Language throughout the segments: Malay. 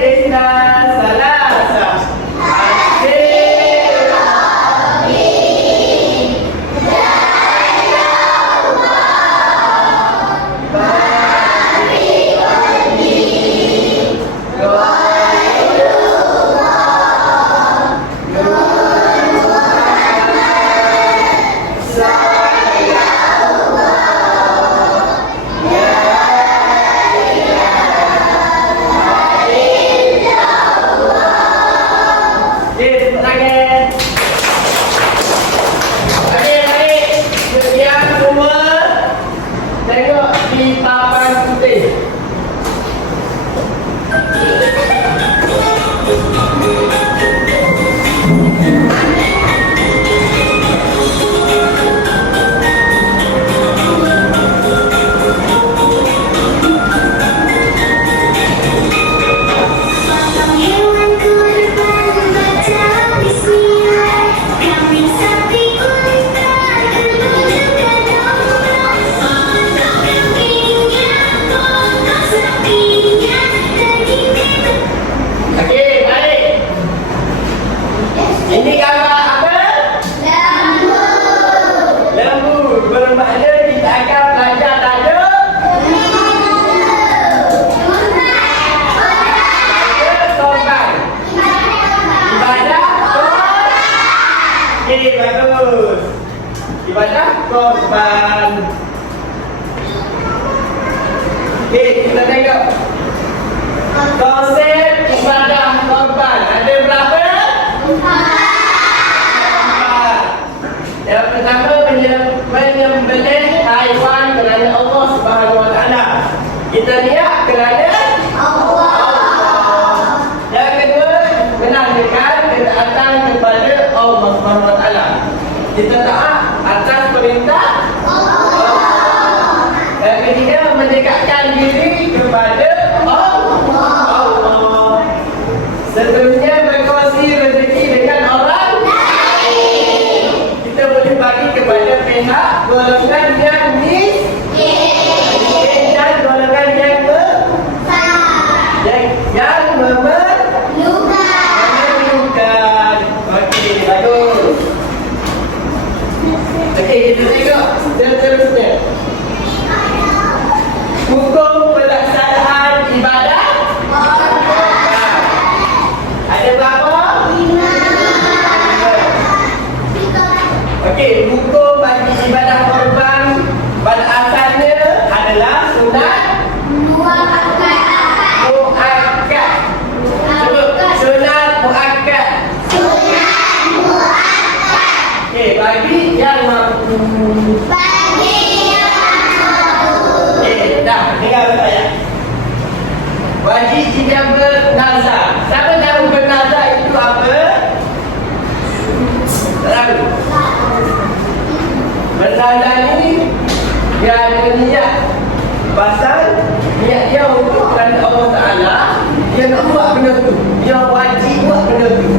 Inna salasa. Bagus. Ibadah korban. Okey, kita tengok konsep ibadah korban. Ada berapa? 4. Yang pertama, menyembelih haiwan kerana Allah Subhanahu Wa Taala. Kita niat kerana Allah. Yang kedua, menandakan ketaatan kepada Allah Subhanahu Wa Taala. Kita taat atas perintah Allah. Yang ketiga, mendekatkan diri kepada Allah. Seterusnya, berkongsi rezeki dengan orang lain. Kita boleh bagi kepada pihak golongan yang miskin dan golongan yang memerlukan. Okey, bagus. Okey, kita tengok seterusnya. Hukum pelaksanaan ibadah korban. Ada berapa? 5. Okey, hukum bagi ibadah korban pada asalnya adalah sunat muakkad. Sunat muakkad. Okey, bagi yang mampu. Okey, dah, dengar saya. Wajib jika bernazar. Siapa tahu bernazar itu apa? Tahu. Bernazar ini dia ada niat. Pasal niat dia untuk kerana Allah Ta'ala, dia nak buat benda tu. Dia wajib buat benda tu.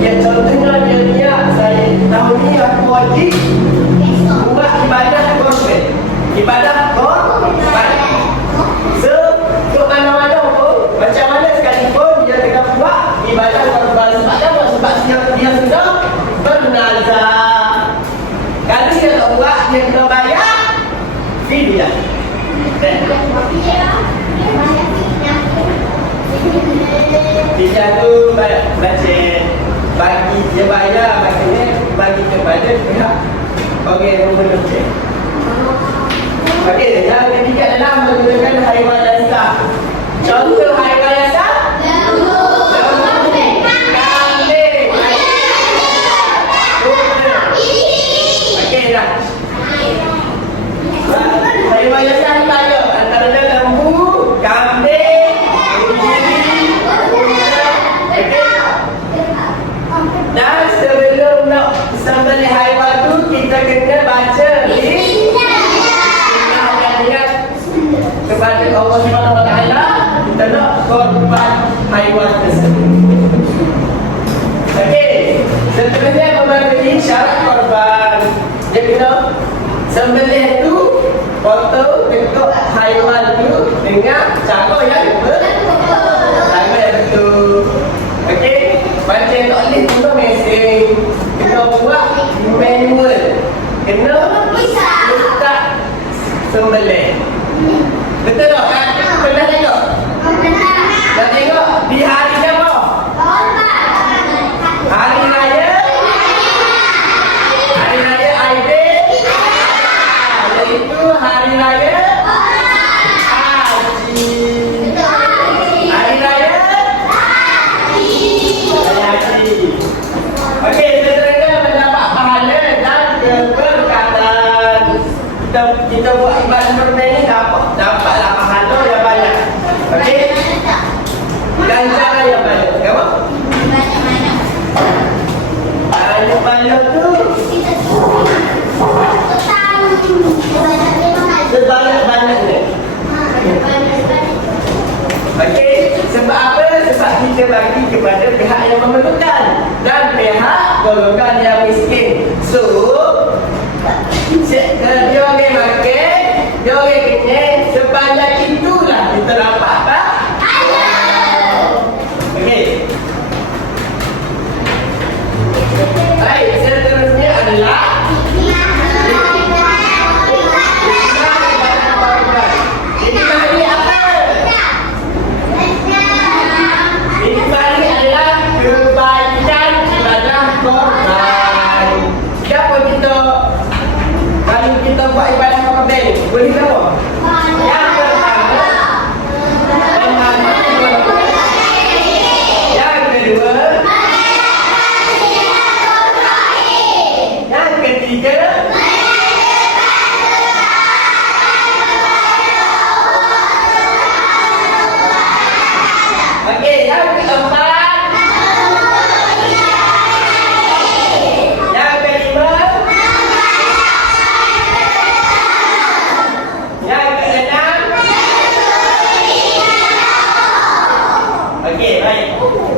Ya, contohnya dia niat, saya tahun ni aku wajib buat ibadah korban. Ibadah korban. So, ke mana-mana pun, macam mana sekalipun dia tengah buat ibadah korban. Sebab apa? Sebab dia sudah bernazar. Kalau dia tak buat, dia kena bayar fidyah. Fidyah tu baca bagi dia bayar, maksudnya bagi kepada pihak orang yang memerlukan. Okey, yang ketiga adalah menggunakan haiwan yang sah. Contoh haiwan yang sah? Kambing. Okey dah. Haiwan yang sah ni ada antara lembu, kambing, dan sebelum nak sembelih haiwan tu, kita kena baca kepada Allah Subhanahu Wa Taala, kita nak korban haiwan tersebut. Okey, seterusnya memenuhi syarat korban. Dia kena sembelih tu, potong bentuk haiwan tu dengan cara yang betul. kita bagi kepada pihak yang memerlukan dan pihak golongan yang miskin. So, dia orang makan, dia orang kenyang, sebanyak itulah kita dapat apa? Okey. Baik, seterusnya adalah buat ibadah korban boleh tahu? Yang pertama yang kedua yang ketiga okey, yang keempat yang kelima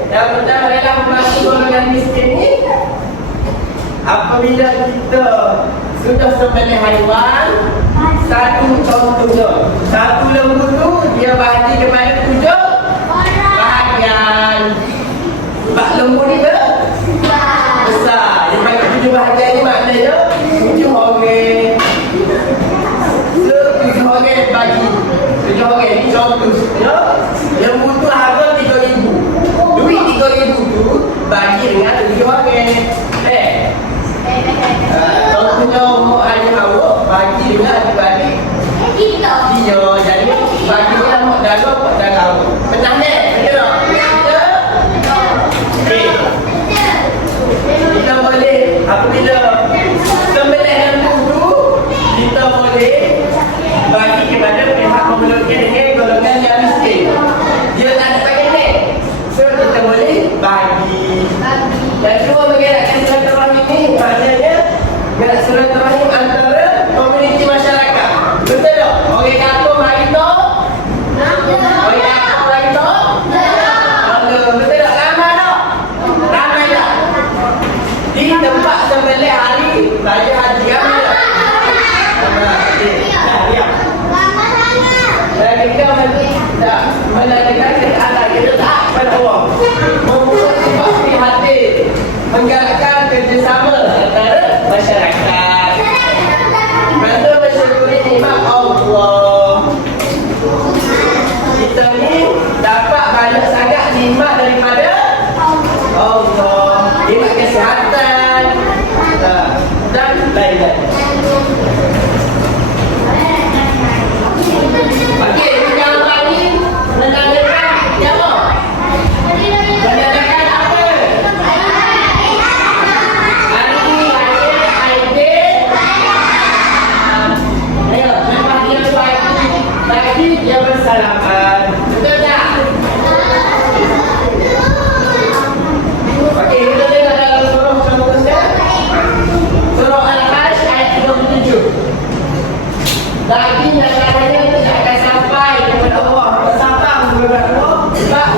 yang pertama adalah membantu golongan miskin ni. Apabila kita sudah sembelih haiwan, satu contohnya, satu lembu tu dia bahagi kepada 7 bahagian. Sebab lembu ni besar, dia bagi 7 bahagian ni maknanya 7 orang. So 7 orang bagi 7 orang ni contohnya. Lembu tu harga 3,000. Duit 3,000 tu bagi dengan 7 orang. Contohnya umur Haji Mawuk bagi dengan adik-adik 3. Jadi bagi dengan mak dalam, mak dalam. Pernah ni? Betul tak? Okey. Kita boleh apabila sembelih lembu tu, kita boleh bagi kepada pihak memerlukan dengan golongan yang miskin. Dia tak ada pakai ni. So kita boleh bagi. Dan cuma menggerakkan silaturahim ni maknanya gerak silaturahim antara komuniti masyarakat. Betul tak? Orang kampung mari tu. Orang kampung mari tu. Betul tak? Ramai tak? Ramai tak? Di tempat sembelih hari Raja Haji ramai tak? Ramai. Dah diam. Dan kita tak menandakan anak kita tak pada Allah membuat sebab hati menggalakkan kerjasama antara masyarakat untuk mensyukuri nikmat Allah. Kita ni dapat banyak sangat nikmat daripada Allah, nikmat kesihatan dan lain-lain. Okey, yang lain menandakan apa? Menandakan apa? Hari ini Aidil. Ayo, lepas dia suai tadi dia bersalaman. Betul tak? Okey, kita tengok dalam surah contohnya. Surah Al-Hajj ayat 37. Lagi nasyarahnya tidak akan sampai kepada Allah. Sampai kepada Allah sebab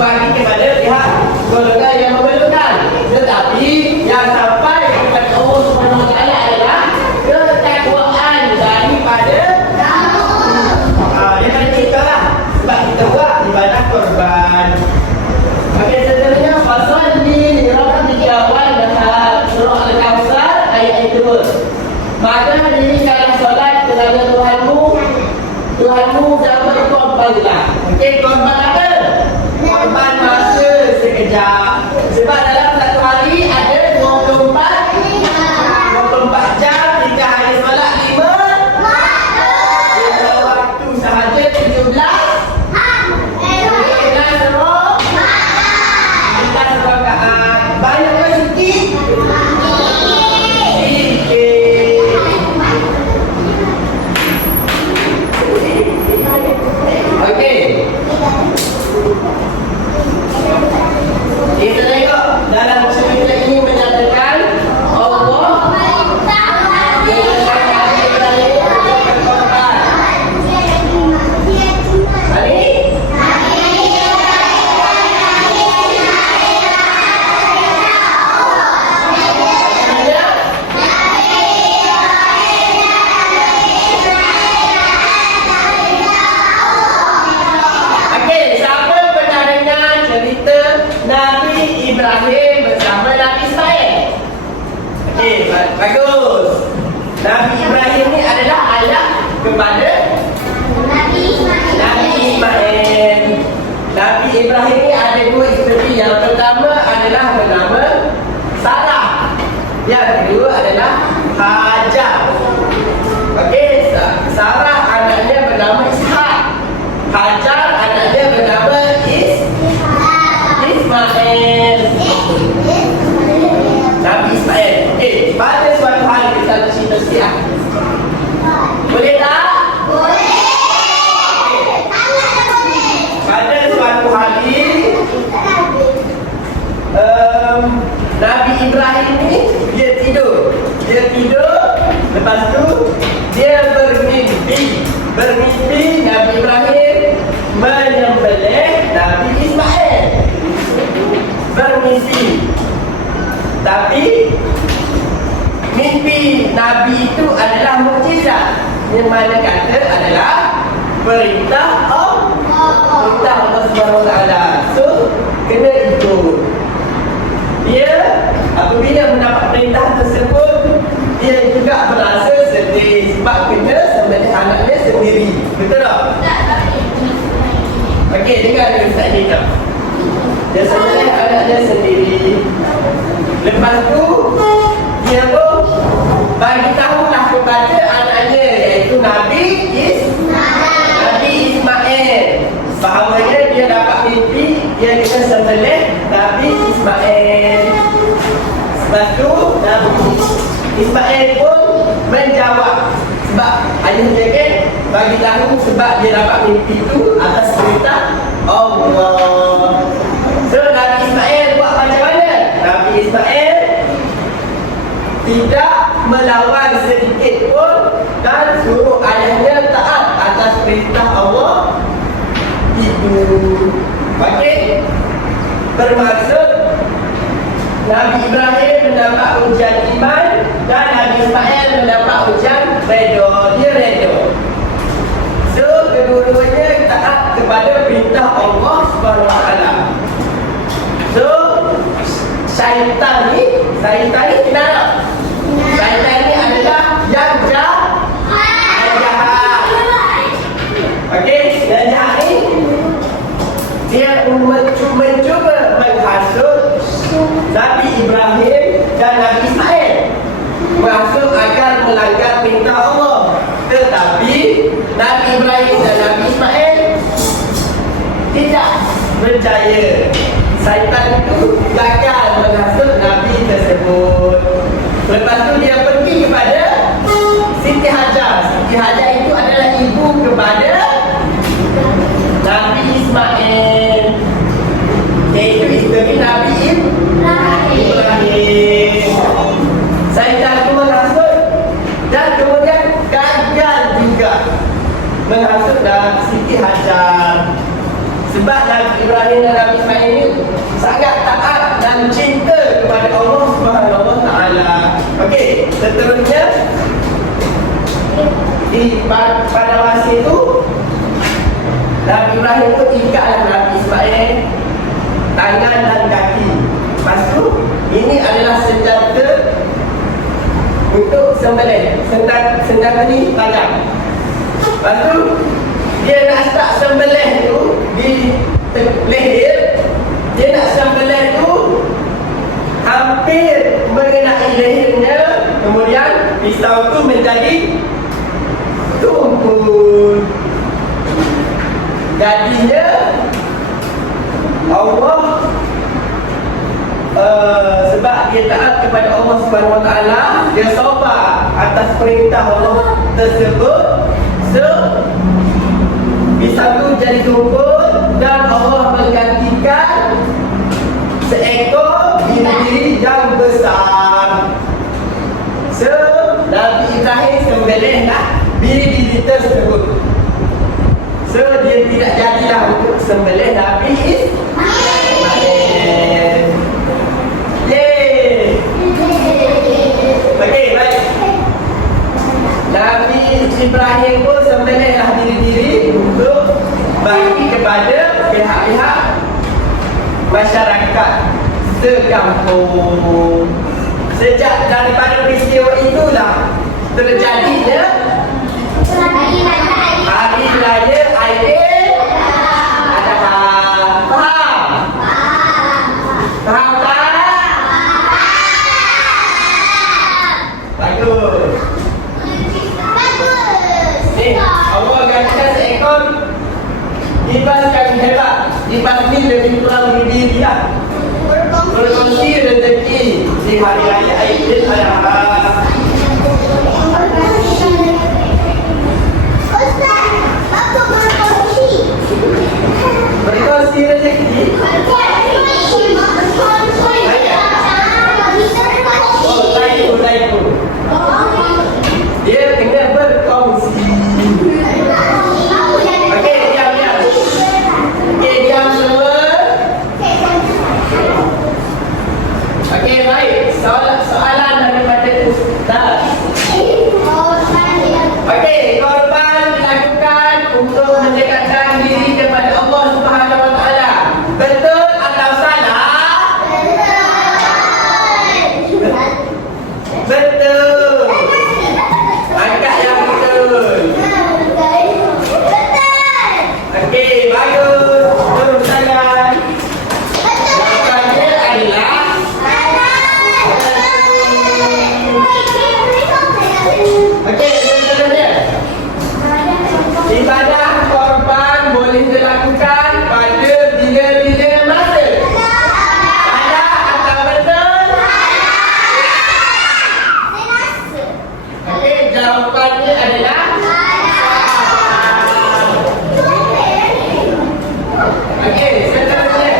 bagi kepada pihak golongan yang memerlukan. Tetapi yang sampai kepada Allah Subhanahu Wa Taala adalah ketakwaan daripada kita lah. Sebab kita buat ibadah korban. Okey, seterusnya pasal ni rabbika wal nahar surah Al-Kautsar ayat yang kedua. Maka dirikanlah solat kepada Tuhanmu dan berkorbanlah. Okey, korban apa? Korban masa sekejap. Sebab dalam satu hari ada 24 jam, 3 hari solat 5 waktu sahaja 17 banyak ke sikit? Okey. Okey, bagus. Nabi Ibrahim ni adalah anak kepada Nabi Ismail. Nabi Ibrahim ni ada dua isteri. Yang pertama adalah bernama Sarah. Yang kedua adalah Hajar. Okey, Sarah anaknya bernama Ishak. Hajar anaknya bernama Ismail. Nabi Ismail. Okey, pada suatu hari kita cerita sikit. Boleh tak? Boleh. Pada suatu hari Nabi Ibrahim ni dia tidur. Lepas tu dia bermimpi Nabi Ibrahim menyembelih Nabi Ismail. Bermimpi. Tapi mimpi Nabi itu adalah mukjizat. Yang mana kata adalah perintah Allah Subhanahu Wa Taala. So kena ikut. Dia apabila mendapat perintah tersebut, dia juga merasa sedih sebab kena sembelih anaknya sendiri. Betul tak? Okey, dengar Ustaz ni tak? Dia sembelih anaknya sendiri. Lepas tu dia pun bagi tahulah kepada anaknya, iaitu Nabi Ismail, bahawanya dia dapat mimpi dia kena sembelih Nabi Ismail. Lepas tu Nabi Ismail pun menjawab sebab ayah dia kan bagi tahu sebab dia dapat mimpi itu atas perintah Allah. So Nabi Ismail buat macam mana? Nabi Ismail tidak melawan sedikit pun dan suruh ayahnya taat atas perintah Allah itu. Okey, bermaksud Nabi Ibrahim mendapat ujian iman dan Nabi Ismail mendapat ujian redha. Dia redha. So kedua-duanya taat kepada perintah Allah Subhanahu Wa Taala. So syaitan ni kenal. Syaitan ni adalah yang jahat. Okey, yang jahat ni dia mencuba menghasut Nabi Ibrahim dan Nabi Ismail, maksud agar melanggar perintah Allah. Tetapi Nabi Ibrahim dan Nabi Ismail tidak berjaya. Syaitan itu gagal menghasut Nabi tersebut. Lepas tu dia pergi kepada Siti Hajar. Siti Hajar itu adalah ibu kepada Nabi Ismail, iaitu isteri Nabi Ibrahim. Syaitan itu menghasut dan kemudian gagal juga menghasut Siti Hajar. Sebab Nabi Ibrahim dan Nabi Ismail ini sangat taat dan cinta kepada Allah Subhanahu Wa Taala. Okey, seterusnya pada masa itu Nabi Ibrahim itu ikatlah Nabi Ismail tangan dan kaki. Lepas tu ini adalah senjata untuk sembelih. Senjata ni tajam. Lepas tu dia nak start sembelih tu di leher. Dia nak sembelih tu hampir mengenai lehernya. Kemudian pisau tu menjadi tumpul. Jadinya Allah sebab dia taat kepada Allah Subhanahu Wa Taala, dia sabar atas perintah Allah tersebut. So pisau tu jadi tumpul dan Allah menggantikan seekor biri yang besar. So Nabi Ibrahim sembelihlah biri-biri tersebut. So dia tidak jadilah untuk sembelih Nabi Ismail. Yeay. Okey, baik. Nabi Ibrahim pun sembelihlah diri-diri untuk bagi kepada pihak-pihak masyarakat sekampung. Sejak daripada peristiwa itulah terjadinya Hari Raya Ailadha. Faham? Faham tak? Bagus. Ni, Allah gantikan seekor libas yang hebat. Libas ni lebih kurang berdiri lah. Berkongsi rezeki di Hari Raya Ailadha. Berkongsi rezeki. Oh, lain. Dia kena berkongsi. Okey, diam. Okey, diam semua. Okey, baik. Soalan daripada Ustaz. Okey, korban dilakukan untuk mendekatkan diri kepada Allah Subhanahu Wa Taala. Betul atau salah? Betul. Angkat yang betul. Okey, bagus. Turun tangan. Jawapannya adalah okey, seterusnya. Ibadah korban boleh dilakukan pada bila-bila masa. Salah atau betul? Okey, jawapannya adalah okey, seterusnya.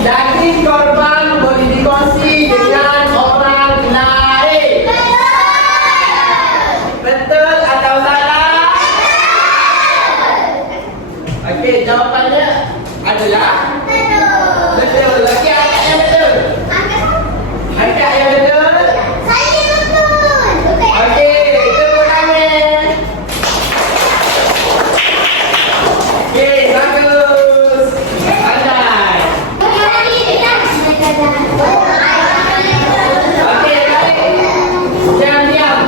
Daging korban boleh dikongsi dengan orang lain. Betul atau salah? Okey, jawapannya adalah betul. Okey, angkat yang betul. Angkat yang betul. Okey, tepuk tangan. Okey, bagus. Pandai. Okey, balik. Jangan diam.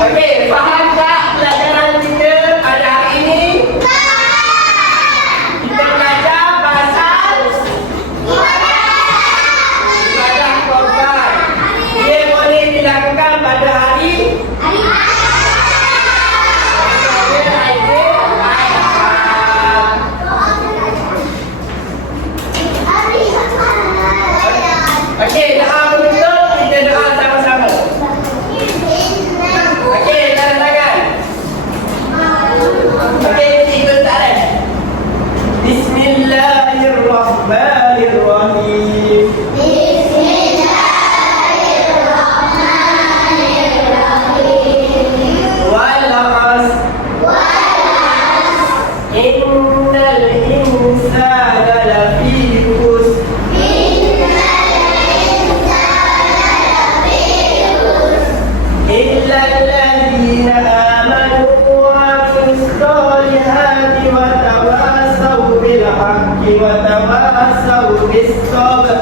Okey, faham tak pelajaran kita pada hari ini? Kita belajar pasal ibadah korban. Dia boleh dilakukan pada hari okey, doa penutup, kita doa sama-sama. Okey, tanda tangan. Okey, kita start. Bismillahirrahmanirrahim. Wal 'asr. Innal insana lafi khusr. إلا الذين آمنوا وعملوا الصالحات وتواصوا بالحق وتواصوا بالصبر.